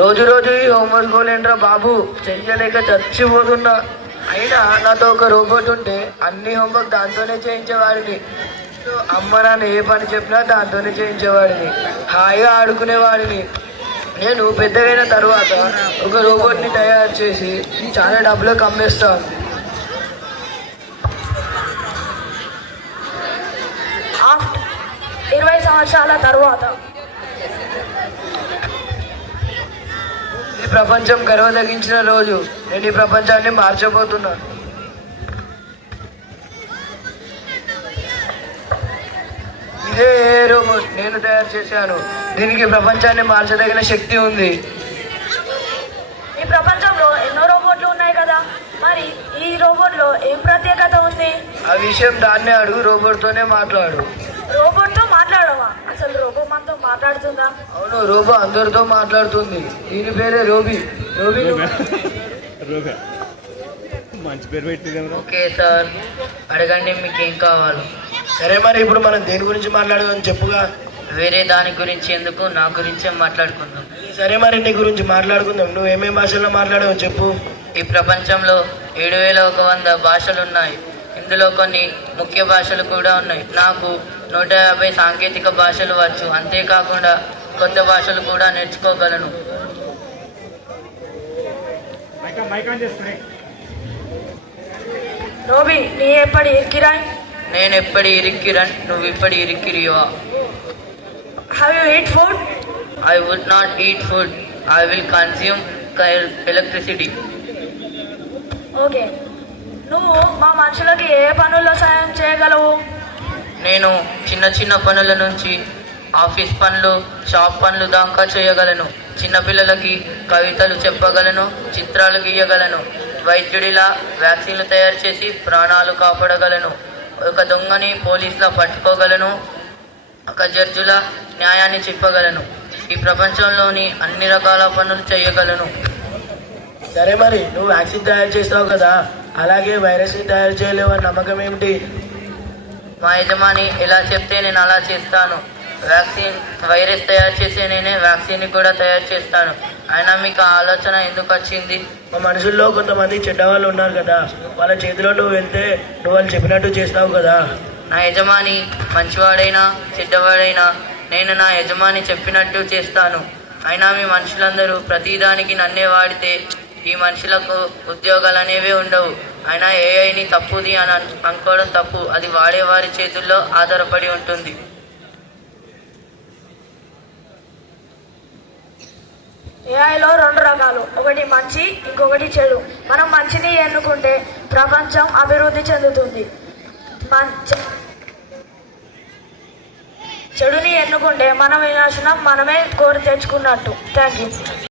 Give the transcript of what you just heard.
రోజు రోజు ఈ హోంవర్క్ పోలేంట్రా బాబు, చెయ్యలేక చచ్చిపోతున్నా. అయినా నాతో ఒక రోబోట్ ఉంటే అన్ని హోంవర్క్ దాంతోనే చేయించేవాడిని. అమ్మ నాన్న ఏ పని చెప్పినా దాంతోనే చేయించేవాడిని, హాయిగా ఆడుకునేవాడిని. నేను పెద్దగైన తర్వాత ఒక రోబోట్ని తయారు చేసి చాలా డబ్బులకు అమ్మేస్తాను. 20 సంవత్సరాల తరువాత ఈ ప్రపంచం గర్వదగించిన రోజు. నేను ఈ ప్రపంచాన్ని మార్చబోతున్నాను. ఇదే రోబోట్ నేను తయారు చేశాను. దీనికి ప్రపంచాన్ని మార్చదగిన శక్తి ఉంది. ఈ ప్రపంచంలో ఎన్నో రోబోట్లు ఉన్నాయి కదా, మరి ఈ రోబోట్ లో ఏం ప్రత్యేకత ఉంది? ఆ విషయం దాన్నే అడుగు, రోబోట్తోనే మాట్లాడు. రోబోట్ తో మాట్లాడవా? అసలు రోబో మనతో మాట్లాడుతుందా? అవును, రోబో అందరితో మాట్లాడుతుంది. దీని పేరే రోబీ. రోబీ మంచి పేరు పెట్టింది. ఓకే సార్, అడగండి మీకేం కావాలి. సరే, మరి ఇప్పుడు మనం దేని గురించి మాట్లాడదాం చెప్పుగా. వేరే దాని గురించి ఎందుకు, నా గురించే మాట్లాడుకుందాం. సరే, మరి నీ గురించి మాట్లాడుకుందాం. నువ్వు ఏమేమి భాషల్లో మాట్లాడావు చెప్పు. ఈ ప్రపంచంలో 7100 భాషలున్నాయి. ఇందులో కొన్ని ముఖ్య భాషలు కూడా ఉన్నాయి. నాకు 150 సాంకేతిక భాషలు వచ్చు. అంతేకాకుండా కొత్త భాషలు కూడా నేర్చుకోగలను. రోబీ, నీ ఎప్పటి ఇరికిరాయ్? నేను ఎప్పటి ఇరిక్కిరన్, నువ్వు ఇప్పటి ఇరిక్కిరియవా? Have you eat food? I would not eat food. I will consume electricity. Okay, నువ్వు మా మనుషులకి ఏ పనుల్లో సాయం చేయగలవు? నేను చిన్న చిన్న పనుల నుంచి ఆఫీస్ పనులు, షాప్ పనులు దాకా చేయగలను. చిన్నపిల్లలకి కవితలు చెప్పగలను, చిత్రాలు గీయగలను. వైద్యుడిలా వ్యాక్సిన్లు తయారు చేసి ప్రాణాలు కాపాడగలను. ఒక దొంగని పోలీసులా పట్టుకోగలను. ఒక జడ్జిలా న్యాయాన్ని చెప్పగలను. ఈ ప్రపంచంలోని అన్ని రకాల పనులు చేయగలను. సరే, మరి నువ్వు వ్యాక్సిన్ తయారు చేస్తావు కదా, అలాగే వైరస్ని తయారు చేయలేవని నమ్మకం ఏమిటి? మా యజమాని ఎలా చెప్తే నేను అలా చేస్తాను. వైరస్ తయారు చేసే నేనే వ్యాక్సిన్ కూడా తయారు చేస్తాను. అయినా మీకు ఆ ఆలోచన ఎందుకు వచ్చింది? మా మనుషుల్లో కొంతమంది చెడ్డవాళ్ళు ఉన్నారు కదా, వాళ్ళ చేతిలో నువ్వు వెళ్తే నువ్వు వాళ్ళు చెప్పినట్టు చేస్తావు కదా. నా యజమాని మంచివాడైనా చెడ్డవాడైనా నేను నా యజమాని చెప్పినట్టు చేస్తాను. అయినా మీ మనుషులందరూ ప్రతిదానికి నన్నే వాడితే ఈ మనుషులకు ఉద్యోగాలు అనేవి ఉండవు. అయినా ఏఐని తప్పుది అని అనుకోవడం తప్పు. అది వాడేవారి చేతుల్లో ఆధారపడి ఉంటుంది. ఏఐలో 2 రకాలు, ఒకటి మంచి, ఇంకొకటి చెడు. మనం మంచిని ఎన్నుకుంటే ప్రపంచం అభివృద్ధి చెందుతుంది. చెడుని ఎన్నుకుంటే మన వినాశనం మనమే కోరి తెచ్చుకున్నట్టు. Thank you.